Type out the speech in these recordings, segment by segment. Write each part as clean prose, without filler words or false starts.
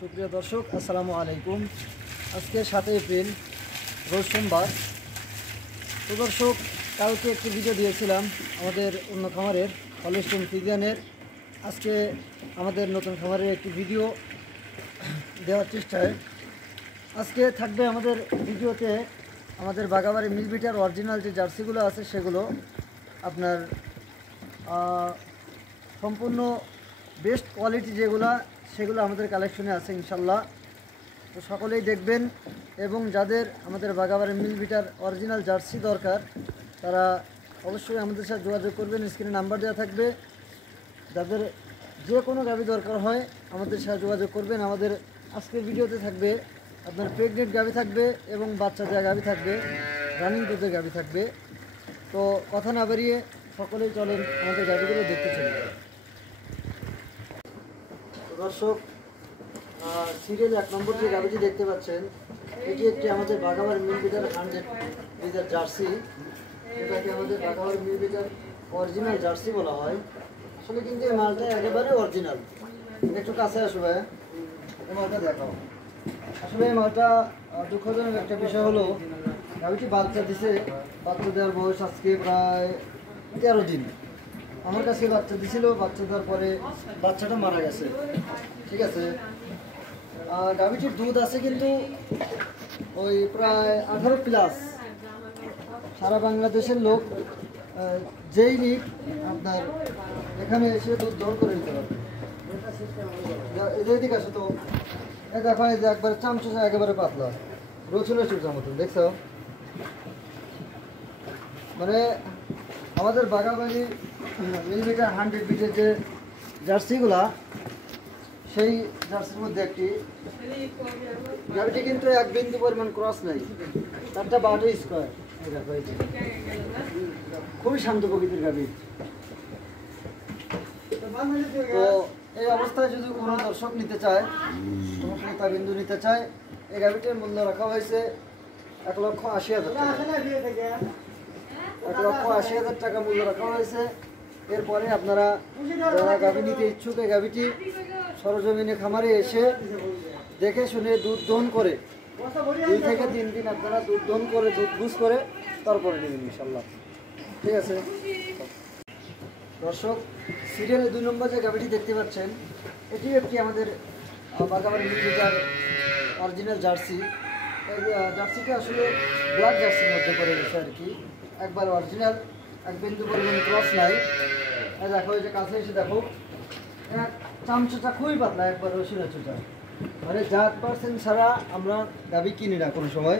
সুপ্রিয় দর্শক, আসসালামু আলাইকুম। আজকে 7 এপ্রিল, রোজ সোমবার। তো দর্শক, কালকে একটি ভিডিও দিয়েছিলাম আমাদের অন্য খামারের হলস্টাইন ফ্রিজিয়ানের। আজকে আমাদের নতুন খামারের একটি ভিডিও দেওয়ার চেষ্টায় আজকে থাকবে আমাদের ভিডিওতে আমাদের বাগাবাড়ি মিলবিটার অরিজিনাল যে জার্সিগুলো আছে সেগুলো আপনার সম্পূর্ণ বেস্ট কোয়ালিটি সেগুলো আমাদের কালেকশনে আছে ইনশাল্লাহ। তো সকলেই দেখবেন এবং যাদের আমাদের বাগাবাড়ি মিলবিটার অরিজিনাল জার্সি দরকার তারা অবশ্যই আমাদের সাথে যোগাযোগ করবেন। স্ক্রিনে নাম্বার দেওয়া থাকবে। যাদের যে কোনো গাভী দরকার হয় আমাদের সাথে যোগাযোগ করবেন। আমাদের আজকের ভিডিওতে থাকবে আপনার প্রেগনেন্ট গাভী থাকবে এবং বাচ্চা দেওয়া গাভী থাকবে, রানিং দুধের গাভী থাকবে। তো কথা না বাড়িয়ে সকলেই চলেন আমাদের গাভীগুলো দেখতে চলে। দর্শক, সিরিয়াল 1 নম্বর যে গাভীটি দেখতে পাচ্ছেন এটি একটি আমাদের বাগাবাড়ি মিলবিটার 100 লিটার জার্সি। এটাকে আমাদের বাগাবাড়ি মিলবিটার অরিজিনাল জার্সি বলা হয়। আসলে কিন্তু এই মালটা একেবারে অরিজিনাল। একটু কাছে আসবে, এই মালটা দেখাও। আসলে এই মালটা দুঃখজনক একটা বিষয় হলো গাভীটি বাচ্চা দিছে। বাচ্চা দেওয়ার বয়স আজকে প্রায় 13 দিন। আমার কাছে বাচ্চা দিছিল, বাচ্চা দেওয়ার পরে বাচ্চাটা মারা গেছে। ঠিক আছে, গাভীটির দুধ আছে কিন্তু ওই প্রায় 18 প্লাস। সারা বাংলাদেশের লোক যেই নিক আপনার এখানে এসে দুধ দর করে নিতে পারবে। এদের দিকে আসে তো দেখো, এই যে একবারে চামচা একেবারে পাতলা, রসুনের চুচা মতন, দেখছো? মানে আমাদের বাগাবাড়ি মিলবিটার 100 বিটের যে জার্সিগুলা, সেই জার্সির মধ্যে একটি গাভীটি কিন্তু 1 বিন্দু পরিমাণ ক্রস নাই, তারটা 12 স্কোয়ার। খুবই শান্ত প্রকৃতির গাভী। তো এই অবস্থায় যদি কোনো দর্শক নিতে চায়, কোনো ক্রেতা বিন্দু নিতে চায়, এই গাভীটির মূল্য রাখা হয়েছে 1,80,000 টাকা। 1,80,000 টাকা মূল্য রাখা হয়েছে। এরপরে আপনারা যারা গাভী নিতে ইচ্ছুক এই গাভীটি সরজমিনে খামারে এসে দেখে শুনে দুধ দহন করে 2 থেকে 3 দিন আপনারা দুধ দহন করে দুধ বুঝ করে তারপরে নেবেন ইনশাল্লাহ। ঠিক আছে দর্শক, সিরিয়ালে 2 নম্বর যে গাভীটি দেখতে পাচ্ছেন এটি একটি আমাদের বাগাবাড়ি মিলবিটার অরিজিনাল জার্সি। এই জার্সিটা আসলে ব্ল্যাক জার্সির মধ্যে পড়ে গেছে আর কি, একবার অরিজিনাল, 1 বিন্দু পরিমাণ ক্রস নাই। দেখো, এই যে কাছে এসে দেখো, চামচুটা খুবই পাতলা, একবার রসুনের চুচা। মানে জাত পার্সেন্ট ছাড়া আমরা গাভী কিনি না কোনো সময়।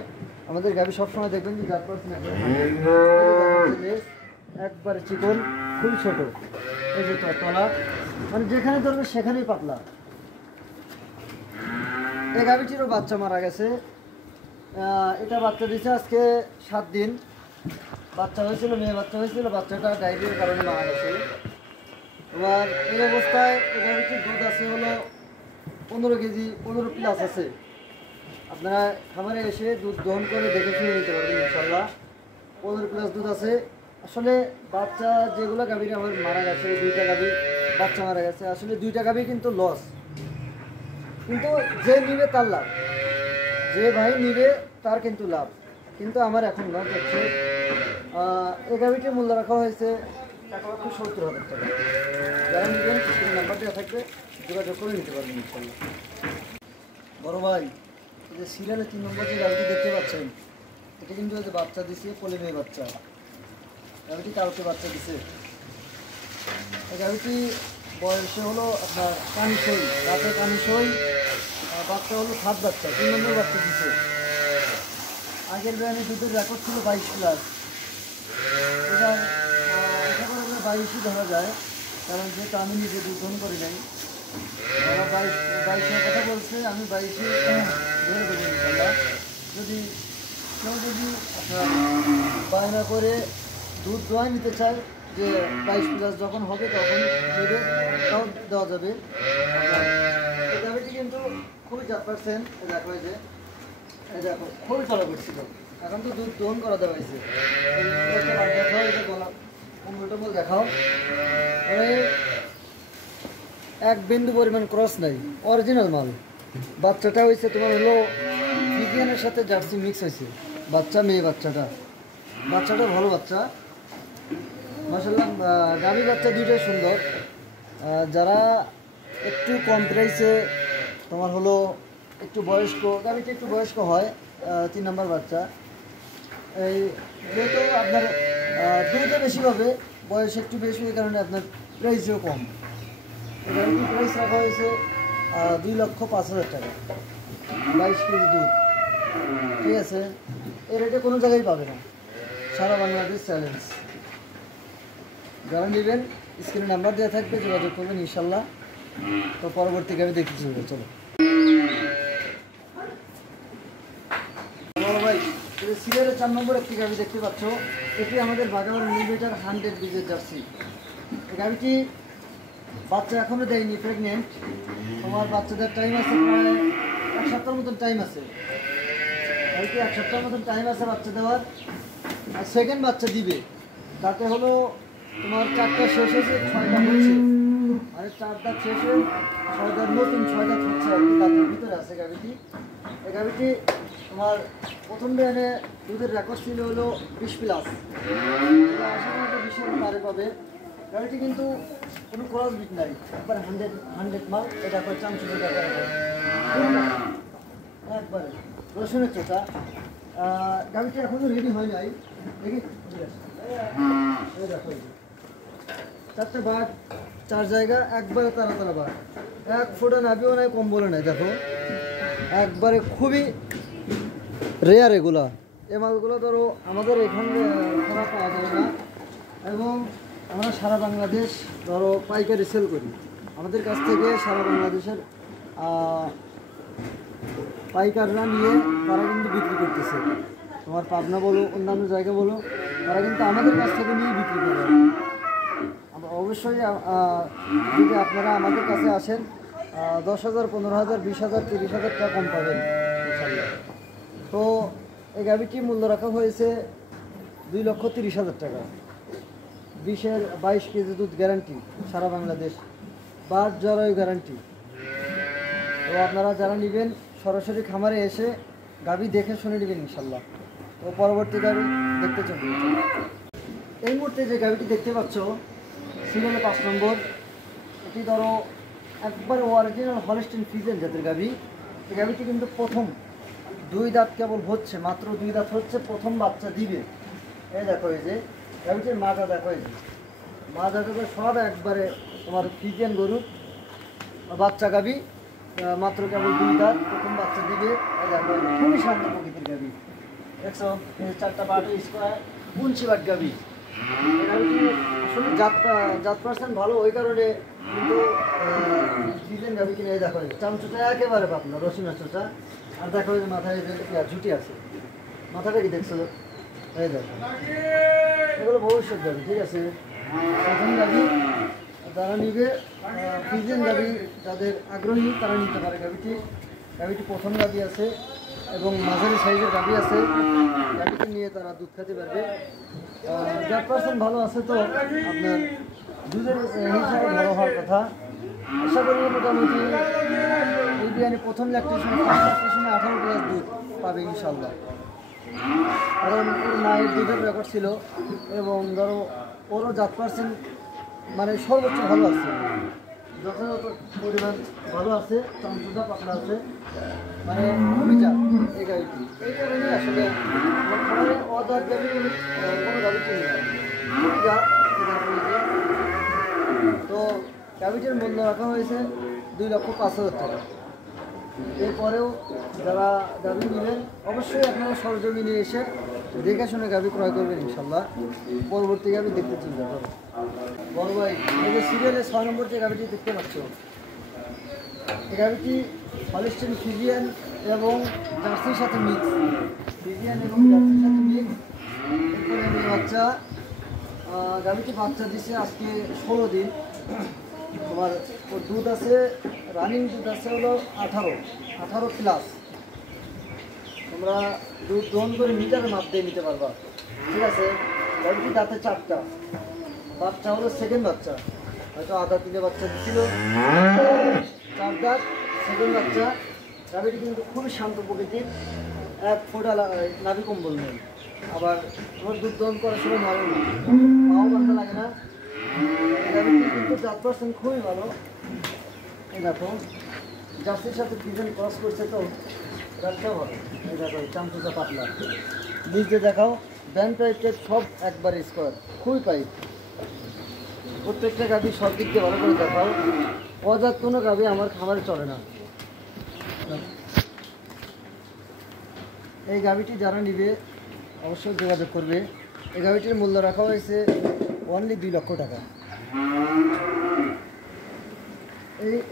আমাদের গাভী সবসময় দেখবেন যে জাত পার্সেন্ট একবারে চিকন, খুবই ছোট। এই যে তলা, মানে যেখানে ধরবে সেখানেই পাতলা। এই গাভীটিরও বাচ্চা মারা গেছে। এটা বাচ্চা দিচ্ছে আজকে 7 দিন। বাচ্চা হয়েছিল, মেয়ে বাচ্চা হয়েছিল, বাচ্চাটা ডায়রিয়ার কারণে মারা গেছে। এবার এই অবস্থায় এই গাভীটির দুধ আছে হলো 15 কেজি, 15 প্লাস আছে। আপনারা খামারে এসে দুধ দহন করে দেখে শুনে নিতে পারবেন ইনশাল্লাহ। 15 প্লাস দুধ আছে। আসলে বাচ্চা যেগুলো গাভীর আমার মারা গেছে, 2টা গাভী বাচ্চা মারা গেছে। আসলে 2টা গাভী কিন্তু লস, কিন্তু যে নিবে তার লাভ, যে ভাই নিবে তার কিন্তু লাভ। কিন্তু আমার এখন লস হচ্ছে। এই গাভীটির মূল্য রাখা হয়েছে 1,70,000 টাকা। যারা নেবেন নাম্বার দেওয়া থাকবে, যোগাযোগ করে নিতে পারবেন ইনশাল্লাহ। বড় ভাই, এই যে সিরিয়ালে 3 নম্বর যে গাভীটি দেখতে পাচ্ছেন এটা কিন্তু যে বাচ্চা দিছে, কোলে মেয়ে বাচ্চা। গাভীটি কালকে বাচ্চা দিছে। এই গাভীটি বয়সে হলো আপনার কানিসই, রাতে কানিসই, বাচ্চা হলো 7 বাচ্চা, 3 নম্বর বাচ্চা দিছে। আগের ব্যায়ামে দুধের রেকর্ড ছিল 22 প্লাস। এবার এটা করে 22ই ধরা যায়, কারণ যেহেতু আমি নিজে দুধ দহন করি নাই। 22-এর কথা বলছে, আমি 22-এ ধরে দেবো ইনশাল্লাহ। যদি কেউ আপনার বায়না করে দুধ দোয়াই নিতে চায় যে 22 প্লাস যখন হবে তখন নেবে, তাও দেওয়া যাবে। এই গাভীটি কিন্তু খুবই জাত পার্সেন্ট। দেখো, এই যে দেখো খুবই চলা করছিল, এখন তো দুধ দহন করা দেওয়া হয়েছে। দেখাও, এই যে গলা কম্বল দেখাও। 1 বিন্দু পরিমাণ ক্রস নাই, অরিজিনাল মাল। বাচ্চাটা হয়েছে তোমার হলো ফ্রিজিয়ানের সাথে জার্সি মিক্স হয়েছে, বাচ্চা মেয়ে বাচ্চাটা ভালো বাচ্চা মাশাআল্লাহ। গাভী বাচ্চা দুইটাই সুন্দর। যারা একটু কম প্রাইসে তোমার হলো একটু বয়স্ক, গাভীটা একটু বয়স্ক হয়, 3 নম্বর বাচ্চা। এই যেহেতু আপনার দুধও বেশি পাবে, বয়স একটু বেশি, ওই কারণে আপনার প্রাইসও কম। গাভীটির প্রাইস রাখা হয়েছে 2,05,000 টাকা, 22 কেজি দুধ। ঠিক আছে, এই রেটে কোনো জায়গায় পাবে না, সারা বাংলাদেশ চ্যালেঞ্জ। যারা নেবেন স্ক্রিনে নাম্বার দেওয়া থাকবে, যোগাযোগ করবেন ইনশাল্লাহ। তো পরবর্তী গাভী দেখতে চলবে, চলো ভাই। সিরিয়ালের 4 নম্বর একটি গাভী দেখতে পাচ্ছ, এটি আমাদের বাগাবার মিলিমিটার 100 বীজের জার্সি। এই গাভীটি বাচ্চা এখনও দেয়নি, প্রেগনেন্ট। তোমার বাচ্চাদের টাইম আছে প্রায় 1 সপ্তাহের মতন টাইম আছে, গাভীটি 1 সপ্তাহের মতন টাইম আছে বাচ্চা দেওয়ার। আর সেকেন্ড বাচ্চা দিবে, তাতে হলো তোমার 4টা শেষ হয়েছে, 6টা হচ্ছে, আর 4 দাঁত শেষ হয়ে 6 দাঁত নতুন 6 দাঁত হচ্ছে আর কি, দাঁতের ভিতরে আছে গাভীটি। এই গাভীটি তোমার প্রথম বিয়ানে দুধের রেকর্ড ছিল হলো 20+, আশা করি 20-এর পারে পাবে। গাভীটি কিন্তু কোনো ক্রস বিট নাই, একবার 100 মাল। এটা করে চামচুদের ব্যাপারে একবারে রসুনের চোটা। গাভীটি এখনও রেডি হয় নাই, দেখি দেখো 4টে বাঘ, 4 জায়গা, একবারে তারা বাঘ, 1 ফোঁটা নাবিও নাই, কম্বলও নাই। দেখো একবারে খুবই রেয়ার এগুলা। এই মালগুলো ধরো আমাদের এখানে ছাড়া পাওয়া যাবে না, এবং আমরা সারা বাংলাদেশ ধরো পাইকারি সেল করি। আমাদের কাছ থেকে সারা বাংলাদেশের পাইকাররা নিয়ে তারা কিন্তু বিক্রি করতেছে। তোমার পাবনা বলো, অন্যান্য জায়গা বলো, তারা কিন্তু আমাদের কাছ থেকে নিয়ে বিক্রি করে। অবশ্যই যদি আপনারা আমাদের কাছে আসেন, 10,000, 15,000, 20,000, 30,000 টাকা কম পাবেন ইনশাআল্লাহ। তো এই গাভীটির মূল্য রাখা হয়েছে 2,30,000 টাকা। 22 কেজি দুধ গ্যারান্টি, সারা বাংলাদেশ, বাদ জরায়ু গ্যারান্টি। তো আপনারা যারা নেবেন সরাসরি খামারে এসে গাভী দেখে শুনে নেবেন ইনশাল্লাহ। তো পরবর্তী গাভী দেখতে চলবে। এই মুহূর্তে যে গাভীটি দেখতে পাচ্ছ সিরিয়ালে 5 নম্বর, এটি ধরো একবার অরিজিনাল হলস্টিন ফ্রিজিয়ান জাতের গাভী। এই গাভীটি কিন্তু প্রথম 2 দাঁত কেবল হচ্ছে, মাত্র 2 দাঁত হচ্ছে, প্রথম বাচ্চা দিবে। এই দেখো, এই যে গাভীটির মাথা দেখো, এই যে মাথাটা সব একবারে তোমার ফ্রিজিয়ান গরুর বাচ্চা গাভী, মাত্র কেবল 2 দাঁত, প্রথম বাচ্চা দিবে। এই দেখো, খুবই শান্ত প্রকৃতির গাভী। দেখছো 4টা বাট স্কোয়ার বুনছি বাট গাভী। গাভীটি আসলে জাত পার্সেন্ট ভালো, ওই কারণে কিন্তু ফ্রিজিয়ান গাভী কিনে। এই দেখো চামচুটা একেবারে পাতলা, রসুনের চোটা। আর দেখো যে মাথায় ঝুটি আছে, মাথাটা কি দেখছো? এই দেখো, এগুলো ভবিষ্যৎ গাভী। ঠিক আছে, প্রথম গাভী যারা নিবে, ফ্রিজিয়ান গাভী যাদের আগ্রহী তারা নিতে পারে। গাভীটি প্রথম গাভী আছে এবং মাঝারি সাইজের গাভী আছে। গাভীটি নিয়ে তারা দুধ খেতে পারবে। জাত পার্সেন্ট ভালো আছে, তো আপনার দুধের হিসাবে ভালো হওয়ার কথা। আশা করি মোটামুটি এই বিয়ানে প্রথম ল্যাকটেশনে 18+ দুধ পাবে ইনশাল্লাহ। কারণ ওর মায়ের দুধের রেকর্ড ছিল, এবং ধরো ওরও জাত পার্সেন্ট মানে সর্বোচ্চ ভালো আছে, যথাযথ পরিমাণ ভালো আছে, চামচুটা পাতলা আছে, মানে খুবই জাত এই গাড়িটি। এই কারণে আসলে আমার খাবারে অজাত গাড়ি কোনো গাড়ি কিনে নেয়, খুবই জাত। তো গাড়িটির মূল্য রাখা হয়েছে 2,05,000 টাকা। এরপরেও যারা গাভী নেবেন অবশ্যই আপনারা সরজমিনে এসে দেখে শুনে গাভী ক্রয় করবেন ইনশাল্লাহ। পরবর্তী গাভী দেখতে চলে যাবো। বড় ভাই, এই যে সিরিয়ালে 6 নম্বর যে গাভীটি দেখতে পাচ্ছ, এই গাভীটি হলস্টিন ফ্রিজিয়ান এবং জার্সির সাথে মিক্স, ফ্রিজিয়ান এবং জার্সির সাথে মিক্স। এরপরে বাচ্চা, গাভীটি বাচ্চা দিছে আজকে 16 দিন। তোমার ওর দুধ আছে, রানিং দুধ আছে হলো 18+। তোমরা দুধ দহন করে মিটারে মাপ দিয়ে নিতে পারবা। ঠিক আছে, গাভীটি দাঁতে 4টা, বাচ্চা হলো সেকেন্ড বাচ্চা, হয়তো আধা দিনে বাচ্চা দিচ্ছিল, 4 দাঁত সেকেন্ড বাচ্চা। গাভীটি কিন্তু খুবই শান্ত প্রকৃতির, এক ফোঁটা নাভি কম্বল নেই। আবার তোমার দুধ দহন করার সময় নরম না, পাও বান্ধা লাগে না। গাভীটি কিন্তু জাত পার্সেন্ট খুবই ভালো। এই দেখো জার্সির সাথে ফিজেন ক্রস করছে তো রাখতেও ভালো। এই দেখো চামচুচা পাতলা, নিচে দেখাও ব্যান্ড টাইপের সব একবারে স্কোয়ার, খুবই পাইপ। প্রত্যেকটা গাভী সব দিক দিয়ে ভালো করে দেখাও। অজাত কোনো গাভী আমার খামারে চলে না। এই গাভীটি যারা নিবে অবশ্যই যোগাযোগ করবে। এই গাভীটির মূল্য রাখা হয়েছে অনলি 2 লক্ষ টাকা।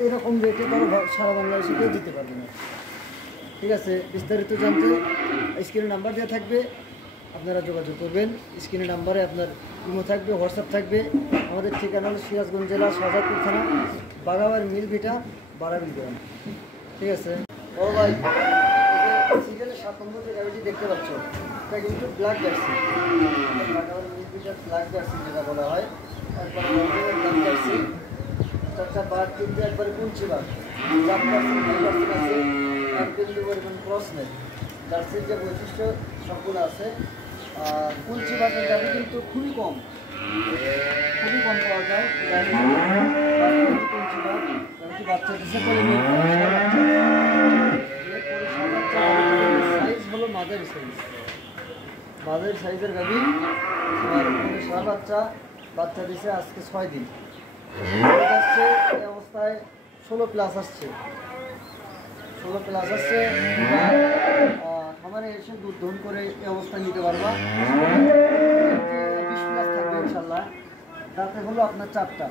এরকম রেটে কারো সারা বাংলাদেশে কেউ দিতে পারবে না। ঠিক আছে, বিস্তারিত জানতে স্ক্রিনে নাম্বার দেওয়া থাকবে, আপনারা যোগাযোগ করবেন। স্ক্রিনে নাম্বারে আপনার ইমো থাকবে, হোয়াটসঅ্যাপ থাকবে। আমাদের ঠিকানা হল সিরাজগঞ্জ জেলা শাহজাদপুর থানা, বাগাবাড়ি মিল ভিটা, বারাবিল গ্রাম। ঠিক আছে। ও ভাই, সিরিয়ালের 7 নম্বর যে গাড়িটি দেখতে পাচ্ছ, এটা কিন্তু ব্ল্যাক জার্সি, বাগাবাড়ি মিল ভিটার ব্ল্যাক জার্সি যেটা বলা হয়। একবার ব্ল্যাক জার্সি, চারটা বার কিন্তু একবারে কুঞ্চি বার, 4% আছে, আর কিন্তু পরিমাণ ক্রস নেই। জার্সির যে বৈশিষ্ট্য সবগুলো আছে। কুঞ্চি বাটের গাড়ি কিন্তু খুবই কম পাওয়া যায়। কুঞ্চি বাট গাড়িটি বাচ্চা দিচ্ছে সাইজ হলো মাঝারি সাইজের গাড়ি। আর সার বাচ্চা দিছে আজকে 6 দিন আসছে। এই অবস্থায় 16+ আসছে। খামারে এসে দুধ দহন করে এই অবস্থা নিতে পারবা। 20+ থাকবে ইনশাল্লাহ। দাঁতে হলো আপনার 4টা,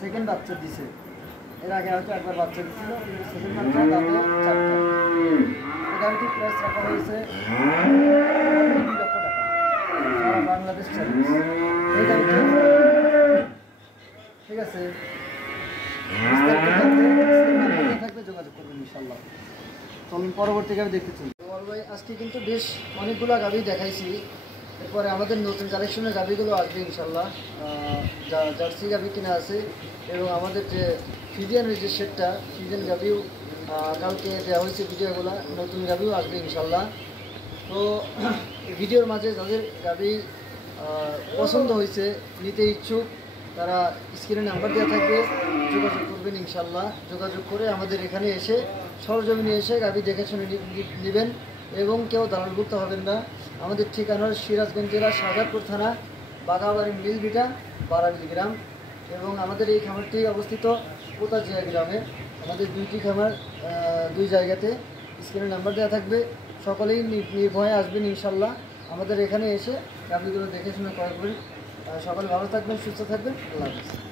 সেকেন্ড বাচ্চা দিছে। এর আগে হয়তো একবার বাচ্চা দিচ্ছিল, কিন্তু সেকেন্ড বাচ্চা দাঁতে 4টা। এই গাড়িটির প্রাইস রাখা হয়েছে 2 লক্ষ টাকা, সারা বাংলাদেশ সার্ভিস। এই গাড়িটি ঠিক আছে, থাকবে যোগাযোগ করবেন ইনশাল্লাহ। চলুন পরবর্তী গাভি দেখতে চাই। ভাই আজকে কিন্তু বেশ অনেকগুলো গাভি দেখাইছি। এরপরে আমাদের নতুন কালেকশনের গাভিগুলো আসবে ইনশাল্লাহ। জার্সি গাভি কিনা আছে, এবং আমাদের যে ফিজিয়ানের যে সেটটা, ফিজিয়ান গাভিও কালকে দেওয়া হয়েছে ভিডিওগুলো, নতুন গাভিও আসবে ইনশাল্লাহ। তো ভিডিওর মাঝে যাদের গাভি পছন্দ হয়েছে, নিতে ইচ্ছুক, তারা স্ক্রিনে নাম্বার দেওয়া থাকবে, যোগাযোগ করবেন ইনশাল্লাহ। যোগাযোগ করে আমাদের এখানে এসে সরজমিনে এসে গাভি দেখে শুনে নেবেন, এবং কেউ দালালভুক্ত হবেন না। আমাদের ঠিকানা সিরাজগঞ্জ জেলা শাহজাদপুর থানা, বাগাবাড়ি মিল ভিটা, বারাবিল গ্রাম। এবং আমাদের এই খামারটি অবস্থিত পোতাজিয়া গ্রামে। আমাদের 2টি খামার 2 জায়গাতে। স্ক্রিনে নাম্বার দেওয়া থাকবে, সকলেই নির্ভয়ে আসবেন ইনশাল্লাহ। আমাদের এখানে এসে গাভিগুলো দেখে শুনে ক্রয় করবেন। সকলে ভালো থাকবেন, সুস্থ থাকবেন। আল্লাহ হাফেজ।